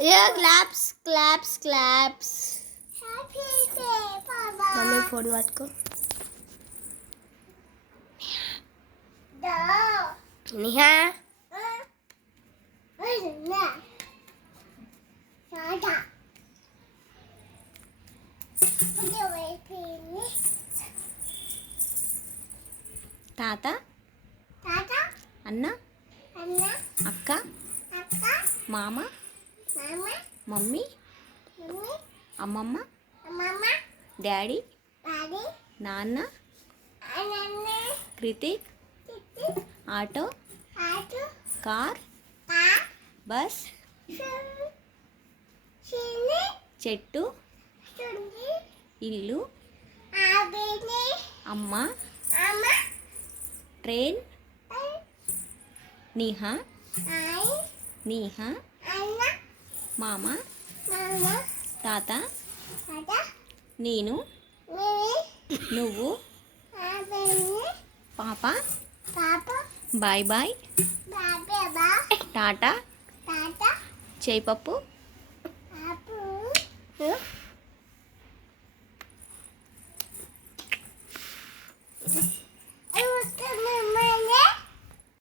Yeah, claps, claps, claps. Mummy phone बात को निहा తాత అన్న అక్క మామ మమ్మీ అమ్మమ్మ డాడీ నాన్న కృతిక్ ఆటో కార్ బస్ చెట్టు ఇల్లు అమ్మ ట్రైన్ నీహా మామ తాత నేను నువ్వు పాప బాయ్ బాయ్ టాటా చేయి పప్పు